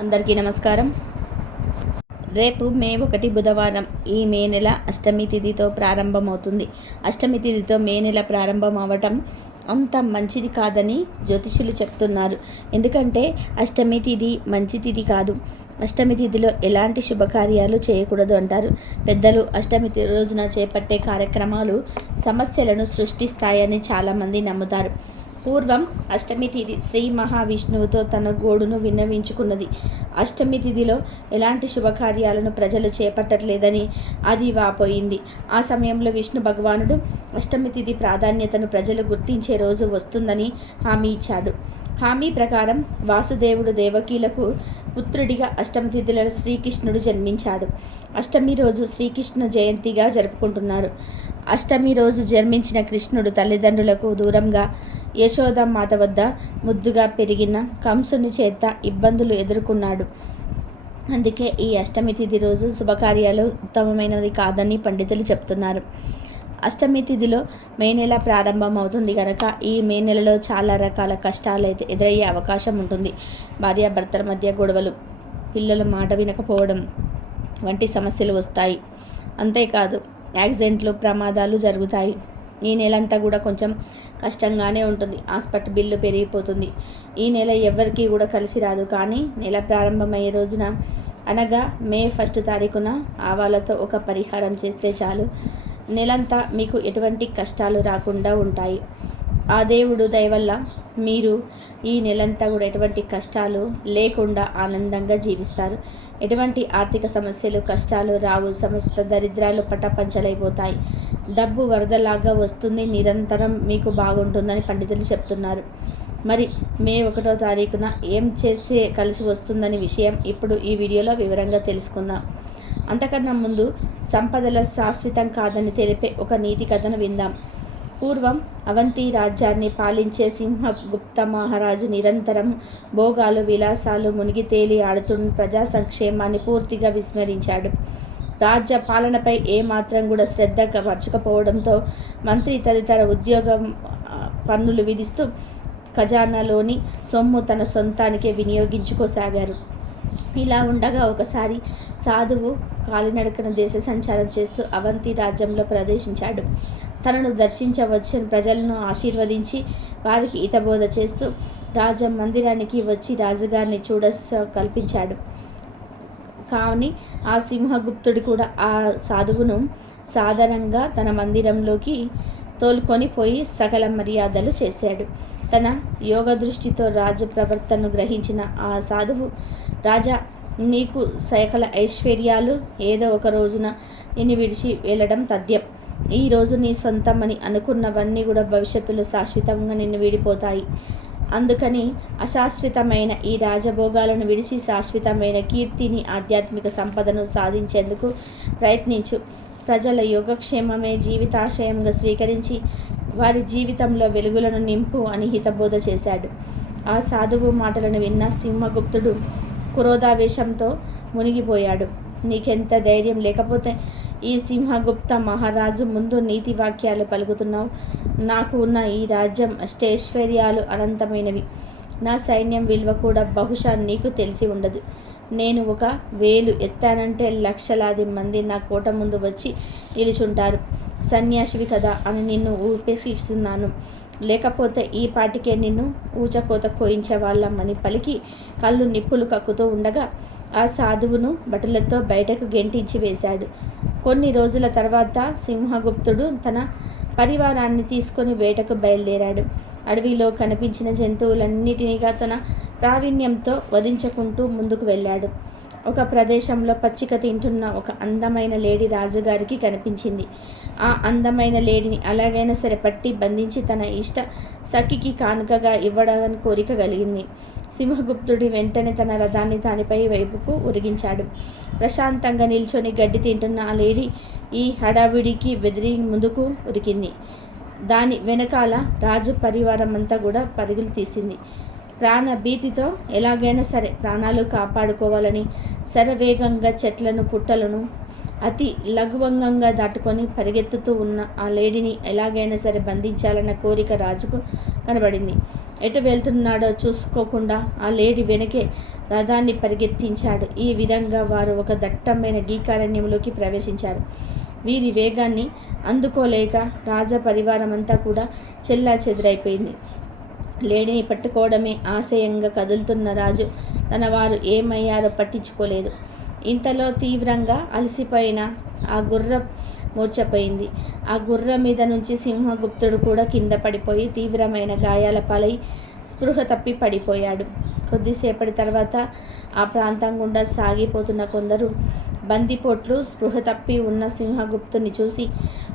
అందరికీ నమస్కారం. రేపు మే ఒకటి బుధవారం ఈ మే నెల అష్టమి తిథితో ప్రారంభమవుతుంది. అష్టమి తిథితో మే నెల ప్రారంభం అవ్వటం అంత మంచిది కాదని జ్యోతిషులు చెప్తున్నారు. ఎందుకంటే అష్టమి తిథి మంచి తిథి కాదు. అష్టమి తిథిలో ఎలాంటి శుభకార్యాలు చేయకూడదు అంటారు. పెద్దలు అష్టమి రోజున చేపట్టే కార్యక్రమాలు సమస్యలను సృష్టిస్తాయని చాలామంది నమ్ముతారు. పూర్వం అష్టమి తిథి శ్రీ మహావిష్ణువుతో తన గోడును విన్నవించుకున్నది. అష్టమి తిథిలో ఎలాంటి శుభకార్యాలను ప్రజలు చేపట్టట్లేదని అది వాపోయింది. ఆ సమయంలో విష్ణు భగవానుడు అష్టమి తిథి ప్రాధాన్యతను ప్రజలు గుర్తించే రోజు వస్తుందని హామీ ఇచ్చాడు. హామీ ప్రకారం వాసుదేవుడు దేవకీలకు పుత్రుడిగా అష్టమి తిథిలో శ్రీకృష్ణుడు జన్మించాడు. అష్టమి రోజు శ్రీకృష్ణ జయంతిగా జరుపుకుంటున్నారు. అష్టమి రోజు జన్మించిన కృష్ణుడు తల్లిదండ్రులకు దూరంగా యశోదమాత వద్ద ముద్దుగా పెరిగిన కంసుని చేత ఇబ్బందులు ఎదుర్కొన్నాడు. అందుకే ఈ అష్టమి తిథి రోజు శుభకార్యాలు ఉత్తమమైనది కాదని పండితులు చెప్తున్నారు. అష్టమి తిథిలో మే నెల ప్రారంభం అవుతుంది కనుక ఈ మే నెలలో చాలా రకాల కష్టాలు అయితే ఎదురయ్యే అవకాశం ఉంటుంది. భార్యాభర్తల మధ్య గొడవలు పిల్లల మాట వినకపోవడం వంటి సమస్యలు వస్తాయి. అంతేకాదు యాక్సిడెంట్లు ప్రమాదాలు జరుగుతాయి. ఈ నెలంతా కూడా కొంచెం కష్టంగానే ఉంటుంది. హాస్పిటల్ బిల్లు పెరిగిపోతుంది. ఈ నెల ఎవరికీ కూడా కలిసి రాదు. కానీ నెల ప్రారంభమయ్యే రోజున అనగా మే ఫస్ట్ తారీఖున ఆవాలతో ఒక పరిహారం చేస్తే చాలు. నెలంతా మీకు ఎటువంటి కష్టాలు రాకుండా ఉంటాయి. ఆ దేవుడు దయ వల్ల మీరు ఈ నెలంతా కూడా ఎటువంటి కష్టాలు లేకుండా ఆనందంగా జీవిస్తారు. ఎటువంటి ఆర్థిక సమస్యలు కష్టాలు రావు. సమస్త దరిద్రాలు పటాపంచలైపోతాయి. డబ్బు వరదలాగా వస్తుంది. నిరంతరం మీకు బాగుంటుందని పండితులు చెప్తున్నారు. మరి మే ఒకటో తారీఖున ఏం చేస్తే కలిసి వస్తుందని విషయం ఇప్పుడు ఈ వీడియోలో వివరంగా తెలుసుకుందాం. అంతకన్నా ముందు సంపదల శాశ్వతం కాదని తెలిపే ఒక నీతి కథను విందాం. పూర్వం అవంతి రాజ్యాన్ని పాలించే సింహగుప్త మహారాజు నిరంతరం భోగాలు విలాసాలు మునిగి తేలి ఆడుతున్న ప్రజా సంక్షేమాన్ని పూర్తిగా విస్మరించాడు. రాజ్య పాలనపై ఏమాత్రం కూడా శ్రద్ధ పరచకపోవడంతో మంత్రి తదితర ఉద్యోగం పన్నులు విధిస్తూ ఖజానాలోని సొమ్ము తన సొంతానికే వినియోగించుకోసాగారు. ఇలా ఉండగా ఒకసారి సాధువు కాలినడకన దేశ సంచారం చేస్తూ అవంతి రాజ్యంలో ప్రవేశించాడు. తనను దర్శించవచ్చు ప్రజలను ఆశీర్వదించి వారికి హితబోధ చేస్తూ రాజ మందిరానికి వచ్చి రాజుగారిని చూడ కల్పించాడు. కావని ఆ సింహగుప్తుడు కూడా ఆ సాధువును సాధారణంగా తన మందిరంలోకి తోలుకొని పోయి సకల మర్యాదలు చేశాడు. తన యోగ దృష్టితో రాజు ప్రవర్తనను గ్రహించిన ఆ సాధువు రాజా నీకు సకల ఐశ్వర్యాలు ఏదో ఒక రోజున నిన్ను విడిచి వెళ్ళడం తథ్యం. ఈ రోజు నీ సొంతమని అనుకున్నవన్నీ కూడా భవిష్యత్తులో శాశ్వతంగా నిన్ను వీడిపోతాయి. అందుకని అశాశ్వతమైన ఈ రాజభోగాలను విడిచి శాశ్వతమైన కీర్తిని ఆధ్యాత్మిక సంపదను సాధించేందుకు ప్రయత్నించు. ప్రజల యోగక్షేమమే జీవితాశయంగా స్వీకరించి వారి జీవితంలో వెలుగులను నింపు అని హితబోధ చేశాడు. ఆ సాధువు మాటలను విన్న సింహగుప్తుడు క్రోధావేశంతో మునిగిపోయాడు. నీకెంత ధైర్యం లేకపోతే ఈ సింహగుప్త మహారాజు ముందు నీతి వాక్యాలు పలుకుతున్నావు. నాకు ఉన్న ఈ రాజ్యం అష్టైశ్వర్యాలు అనంతమైనవి. నా సైన్యం విలువ కూడా బహుశా నీకు తెలిసి ఉండదు. నేను ఒక వేలు ఎత్తానంటే లక్షలాది మంది నా కోట ముందు వచ్చి నిలుచుంటారు. సన్యాసివి కదా అని నిన్ను ఊపేసిస్తున్నాను. లేకపోతే ఈ పాటికే నిన్ను ఊచకోత కోయించేవాళ్ళమని పలికి కళ్ళు నిప్పులు కక్కుతూ ఉండగా ఆ సాధువును బట్టలతో బయటకు గెంటించి వేశాడు. కొన్ని రోజుల తర్వాత సింహగుప్తుడు తన పరివారాన్ని తీసుకొని వేటకు బయలుదేరాడు. అడవిలో కనిపించిన జంతువులన్నిటినీ తన ప్రావీణ్యంతో వధించుకుంటూ ముందుకు వెళ్ళాడు. ఒక ప్రదేశంలో పచ్చిక తింటున్న ఒక అందమైన లేడీ రాజుగారికి కనిపించింది. ఆ అందమైన లేడీని అలాగైనా సరే పట్టి బంధించి తన ఇష్ట సఖికి కానుకగా ఇవ్వడానికి కోరిక కలిగింది. సింహగుప్తుడి వెంటనే తన రథాన్ని దానిపై వైపుకు ఉరిగించాడు ప్రశాంతంగా నిల్చొని గడ్డి తింటున్న ఆ లేడీ ఈ హడావిడికి బెదిరి ముందుకు ఉరికింది. దాని వెనకాల రాజు పరివారం అంతా కూడా పరుగులు తీసింది. ప్రాణ భీతితో ఎలాగైనా సరే ప్రాణాలు కాపాడుకోవాలని శరవేగంగా చెట్లను పుట్టలను అతి లఘువంగంగా దాటుకొని పరిగెత్తుతూ ఉన్న ఆ లేడీని ఎలాగైనా సరే బంధించాలన్న కోరిక రాజుకు కనబడింది. ఎటు వెళ్తున్నాడో చూసుకోకుండా ఆ లేడీ వెనకే రథాన్ని పరిగెత్తించాడు. ఈ విధంగా వారు ఒక దట్టమైన గీకారణ్యంలోకి ప్రవేశించారు. వీరి వేగాన్ని అందుకోలేక రాజ పరివారం అంతా కూడా చెల్లా చెదురైపోయింది లేడీని పట్టుకోవడమే ఆశయంగా కదులుతున్న రాజు. తన వారు ఏమయ్యారో పట్టించుకోలేదు. ఇంతలో తీవ్రంగా అలసిపోయిన ఆ గుర్రం మూర్చపోయింది ఆ గుర్ర మీద నుంచి సింహగుప్తుడు కూడా కింద పడిపోయి తీవ్రమైన గాయాల పాలై స్పృహ తప్పి పడిపోయాడు. కొద్దిసేపటి తర్వాత ఆ ప్రాంతం గుండా సాగిపోతున్న కొందరు బందిపోట్లు స్పృహ తప్పి ఉన్న సింహగుప్తుని చూసి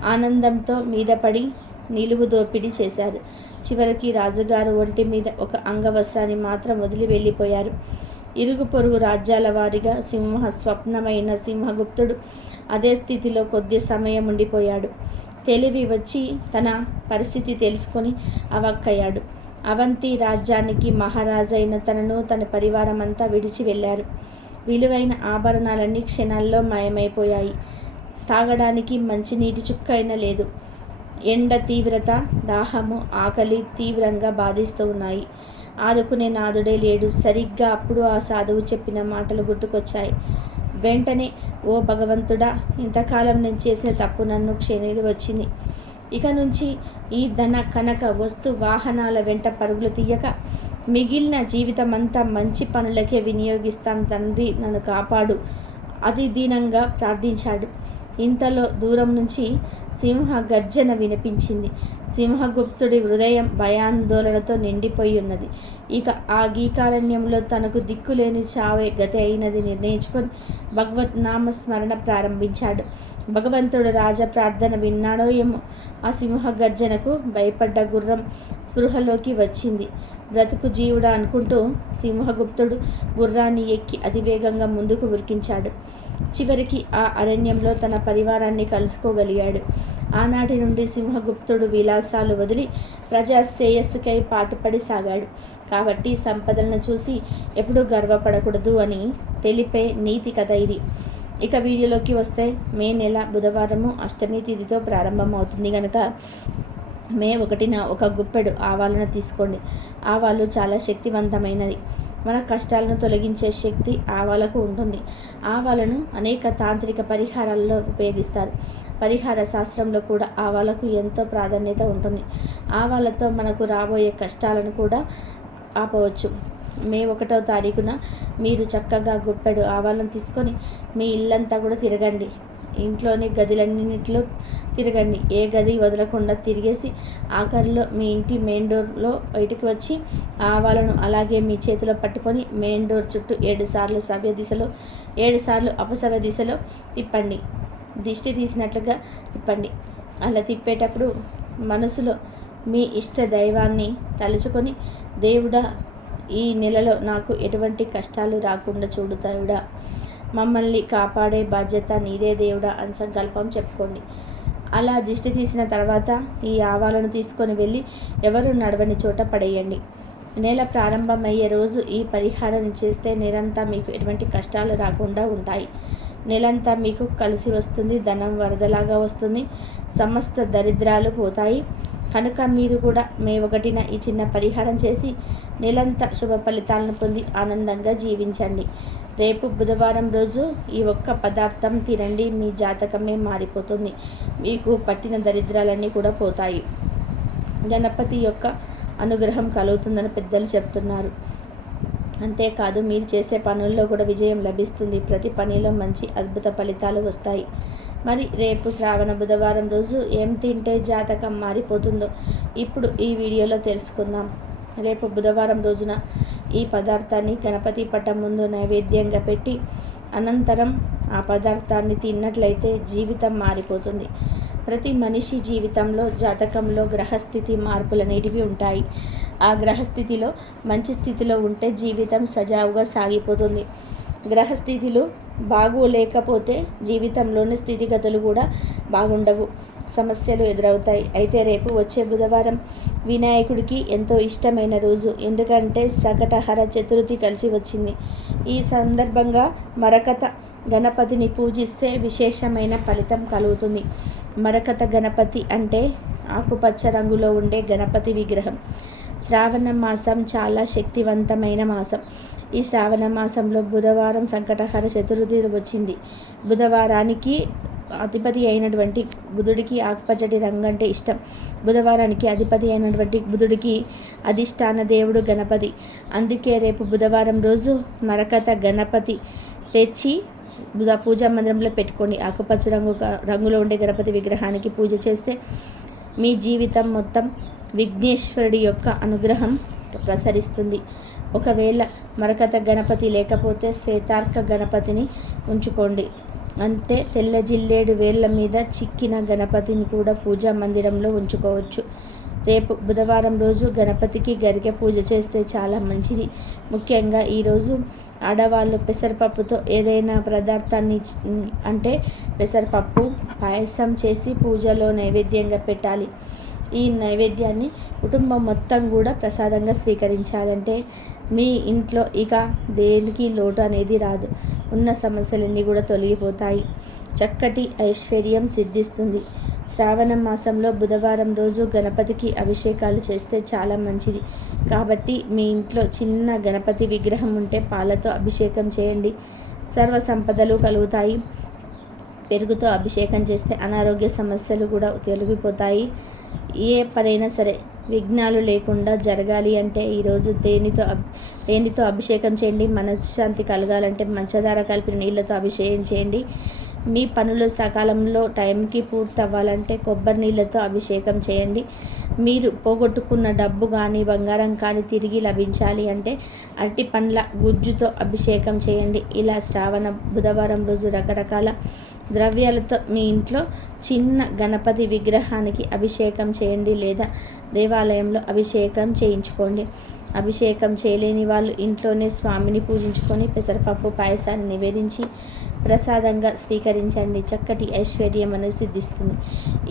ఆనందంతో మీద పడి నిలువు దోపిడీ చేశారు. చివరికి రాజుగారు ఒంటి మీద ఒక అంగవస్త్రాన్ని మాత్రం వదిలి వెళ్ళిపోయారు. ఇరుగు పొరుగు రాజ్యాల వారిగా సింహ స్వప్నమైన సింహగుప్తుడు అదే స్థితిలో కొద్ది సమయం ఉండిపోయాడు. తెలివి వచ్చి తన పరిస్థితి తెలుసుకొని అవక్కయ్యాడు. అవంతి రాజ్యానికి మహారాజైన తనను తన పరివారం అంతా విడిచి వెళ్ళారు. విలువైన ఆభరణాలన్నీ క్షణాల్లో మాయమైపోయాయి. తాగడానికి మంచినీటి చుక్కైనా లేదు. ఎండ తీవ్రత దాహము ఆకలి తీవ్రంగా బాధిస్తూ ఉన్నాయి. ఆదుకునే నాదుడే లేడు. సరిగ్గా అప్పుడు ఆ సాధువు చెప్పిన మాటలు గుర్తుకొచ్చాయి. వెంటనే ఓ భగవంతుడా ఇంతకాలం నేను చేసిన తప్పు నన్ను క్షేణి వచ్చింది. ఇక నుంచి ఈ ధన కనక వస్తు వాహనాల వెంట పరుగులు తీయక మిగిలిన జీవితం అంతా మంచి పనులకే వినియోగిస్తాను తండ్రి. నన్ను కాపాడు. అది దీనంగా ప్రార్థించాడు. ఇంతలో దూరం నుంచి సింహ గర్జన వినిపించింది. సింహగుప్తుడి హృదయం భయాందోళనతో నిండిపోయి ఉన్నది ఇక ఆ గీకారణ్యంలో తనకు దిక్కులేని చావే గతి అయినది నిర్ణయించుకొని భగవత్ నామస్మరణ ప్రారంభించాడు. భగవంతుడు రాజ ప్రార్థన విన్నాడో ఏమో? ఆ సింహ గర్జనకు భయపడ్డ గుర్రం స్పృహలోకి వచ్చింది. బ్రతుకు జీవుడా అనుకుంటూ సింహగుప్తుడు గుర్రాన్ని ఎక్కి అతివేగంగా ముందుకు ఉరికించాడు. చివరికి ఆ అరణ్యంలో తన పరివారాన్ని కలుసుకోగలిగాడు. ఆనాటి నుండి సింహగుప్తుడు విలాసాలు వదిలి ప్రజా శ్రేయస్సుకై పాటుపడి సాగాడు. కాబట్టి సంపదలను చూసి ఎప్పుడూ గర్వపడకూడదు అని తెలిపే నీతి కథ ఇది. ఇక వీడియోలోకి వస్తే మే నెల బుధవారము అష్టమి తిథితో ప్రారంభమవుతుంది కనుక మే ఒకటిన ఒక గుప్పెడు ఆవాలను తీసుకోండి. ఆవాలు చాలా శక్తివంతమైనది. మన కష్టాలను తొలగించే శక్తి ఆవాలకు ఉంటుంది. ఆవాలను అనేక తాంత్రిక పరిహారాల్లో ఉపయోగిస్తారు. పరిహార శాస్త్రంలో కూడా ఆవాలకు ఎంతో ప్రాధాన్యత ఉంటుంది. ఆవాలతో మనకు రాబోయే కష్టాలను కూడా ఆపవచ్చు. మే ఒకటో తారీఖున మీరు చక్కగా గుప్పెడు ఆవాలను తీసుకొని మీ ఇల్లంతా కూడా తిరగండి. ఇంట్లోని గదిలన్నింటిలో తిరగండి. ఏ గది వదలకుండా తిరిగేసి ఆఖరిలో మీ ఇంటి మెయిన్ డోర్లో బయటకు వచ్చి ఆవాలను అలాగే మీ చేతిలో పట్టుకొని మెయిన్ డోర్ చుట్టూ ఏడు సార్లు సవ్య దిశలో ఏడు సార్లు అపసవ్య దిశలో తిప్పండి. దిష్టి తీసినట్లుగా తిప్పండి. అలా తిప్పేటప్పుడు మనసులో మీ ఇష్ట దైవాన్ని తలుచుకొని దేవుడా ఈ నెలలో నాకు ఎటువంటి కష్టాలు రాకుండా చూడుతాయుడా మమ్మల్ని కాపాడే బాధ్యత నీదే దేవుడా అని సంకల్పం చెప్పుకోండి. అలా దిష్టి తీసిన తర్వాత ఈ ఆవాలను తీసుకొని వెళ్ళి ఎవరు నడవని చోట పడేయండి. నెల ప్రారంభమయ్యే రోజు ఈ పరిహారం చేస్తే నెలంతా మీకు ఎటువంటి కష్టాలు రాకుండా ఉంటాయి. నెలంతా మీకు కలిసి వస్తుంది ధనం వరదలాగా వస్తుంది సమస్త దరిద్రాలు పోతాయి. కనుక మీరు కూడా మే ఒకటిన ఈ చిన్న పరిహారం చేసి నెలంతా శుభ ఫలితాలను పొంది ఆనందంగా జీవించండి. రేపు బుధవారం రోజు ఈ ఒక్క పదార్థం తినండి మీ జాతకమే మారిపోతుంది. మీకు పట్టిన దరిద్రాలన్నీ కూడా పోతాయి. గణపతి యొక్క అనుగ్రహం కలుగుతుందని పెద్దలు చెప్తున్నారు. అంతేకాదు మీరు చేసే పనుల్లో కూడా విజయం లభిస్తుంది. ప్రతి పనిలో మంచి అద్భుత ఫలితాలు వస్తాయి. మరి రేపు శ్రావణ బుధవారం రోజు ఏం తింటే జాతకం మారిపోతుందో ఇప్పుడు ఈ వీడియోలో తెలుసుకుందాం. రేపు బుధవారం రోజున ఈ పదార్థాన్ని గణపతి పటం ముందు నైవేద్యంగా పెట్టి అనంతరం ఆ పదార్థాన్ని తిన్నట్లయితే జీవితం మారిపోతుంది. ప్రతి మనిషి జీవితంలో జాతకంలో గ్రహస్థితి మార్పులు అనేటివి ఉంటాయి. ఆ గ్రహస్థితిలో మంచి స్థితిలో ఉంటే జీవితం సజావుగా సాగిపోతుంది. గ్రహస్థితిలో బాగోలేకపోతే జీవితంలోని స్థితిగతులు కూడా బాగుండవు. సమస్యలు ఎదురవుతాయి. అయితే రేపు వచ్చే బుధవారం వినాయకుడికి ఎంతో ఇష్టమైన రోజు. ఎందుకంటే సకటహర చతుర్థి కలిసి వచ్చింది. ఈ సందర్భంగా మరకత గణపతిని పూజిస్తే విశేషమైన ఫలితం కలుగుతుంది. మరకత గణపతి అంటే ఆకుపచ్చ రంగులో ఉండే గణపతి విగ్రహం. శ్రావణ మాసం చాలా శక్తివంతమైన మాసం. ఈ శ్రావణ మాసంలో బుధవారం సంకటహర చతుర్థి వచ్చింది. బుధవారానికి అధిపతి అయినటువంటి బుధుడికి ఆకుపచ్చటి రంగు అంటే ఇష్టం. బుధవారానికి అధిపతి అయినటువంటి బుధుడికి అధిష్టాన దేవుడు గణపతి. అందుకే రేపు బుధవారం రోజు మరకత గణపతి తెచ్చి బుధ పూజా మందిరంలో పెట్టుకోండి. ఆకుపచ్చ రంగు రంగులో ఉండే గణపతి విగ్రహానికి పూజ చేస్తే మీ జీవితం మొత్తం విఘ్నేశ్వరుడి యొక్క అనుగ్రహం ప్రసరిస్తుంది. ఒకవేళ మరకత గణపతి లేకపోతే శ్వేతార్క గణపతిని ఉంచుకోండి. అంటే తెల్ల జిల్లేడు వేళ్ళ మీద చిక్కిన గణపతిని కూడా పూజా మందిరంలో ఉంచుకోవచ్చు. రేపు బుధవారం రోజు గణపతికి గరిక పూజ చేస్తే చాలా మంచిది. ముఖ్యంగా ఈరోజు ఆడవాళ్ళు పెసరపప్పుతో ఏదైనా పదార్థాన్ని అంటే పెసరపప్పు పాయసం చేసి పూజలో నైవేద్యంగా పెట్టాలి. ఈ నైవేద్యాన్ని కుటుంబం మొత్తం కూడా ప్రసాదంగా స్వీకరించాలంటే మీ ఇంట్లో ఇక దేనికి లోటు అనేది రాదు. ఉన్న సమస్యలన్నీ కూడా తొలగిపోతాయి. చక్కటి ఐశ్వర్యం సిద్ధిస్తుంది. శ్రావణ మాసంలో బుధవారం రోజు గణపతికి అభిషేకాలు చేస్తే చాలా మంచిది. కాబట్టి మీ ఇంట్లో చిన్న గణపతి విగ్రహం ఉంటే పాలతో అభిషేకం చేయండి. సర్వ సంపదలు కలుగుతాయి. పెరుగుతో అభిషేకం చేస్తే అనారోగ్య సమస్యలు కూడా తొలగిపోతాయి. ఏ పనైనా సరే విఘ్నాలు లేకుండా జరగాలి అంటే ఈరోజు దేనితో దేనితో అభిషేకం చేయండి మనశ్శాంతి కలగాలంటే మంచదార కలిపిన నీళ్ళతో అభిషేకం చేయండి. మీ పనులు సకాలంలో టైంకి పూర్తి అవ్వాలంటే కొబ్బరి నీళ్ళతో అభిషేకం చేయండి. మీరు పోగొట్టుకున్న డబ్బు కానీ బంగారం కానీ తిరిగి లభించాలి అంటే అరటి పండ్ల గుజ్జుతో అభిషేకం చేయండి. ఇలా శ్రావణ బుధవారం రోజు రకరకాల ద్రవ్యాలతో మీ ఇంట్లో చిన్న గణపతి విగ్రహానికి అభిషేకం చేయండి లేదా దేవాలయంలో అభిషేకం చేయించుకోండి. అభిషేకం చేయలేని వాళ్ళు ఇంట్లోనే స్వామిని పూజించుకొని పెసరపప్పు పాయసాన్ని నివేదించి ప్రసాదంగా స్వీకరించండి. చక్కటి ఐశ్వర్యం అనేది సిద్ధిస్తుంది.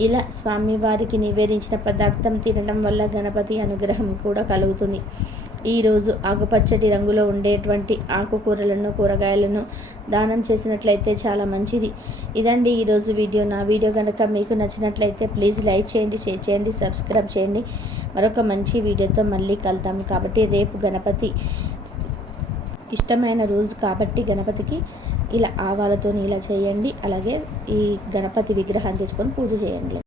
ఇలా స్వామివారికి నివేదించిన పదార్థం తినడం వల్ల గణపతి అనుగ్రహం కూడా కలుగుతుంది. ఈరోజు ఆకుపచ్చటి రంగులో ఉండేటువంటి ఆకుకూరలను కూరగాయలను దానం చేసినట్లయితే చాలా మంచిది. ఇదండి ఈరోజు వీడియో. నా వీడియో కనుక మీకు నచ్చినట్లయితే ప్లీజ్ లైక్ చేయండి షేర్ చేయండి సబ్స్క్రైబ్ చేయండి. మరొక మంచి వీడియోతో మళ్ళీ కలుద్దాం. కాబట్టి రేపు గణపతి ఇష్టమైన రోజు కాబట్టి గణపతికి ఇలా ఆవాలతో ఇలా చేయండి. అలాగే ఈ గణపతి విగ్రహాన్ని తెచ్చుకొని పూజ చేయండి.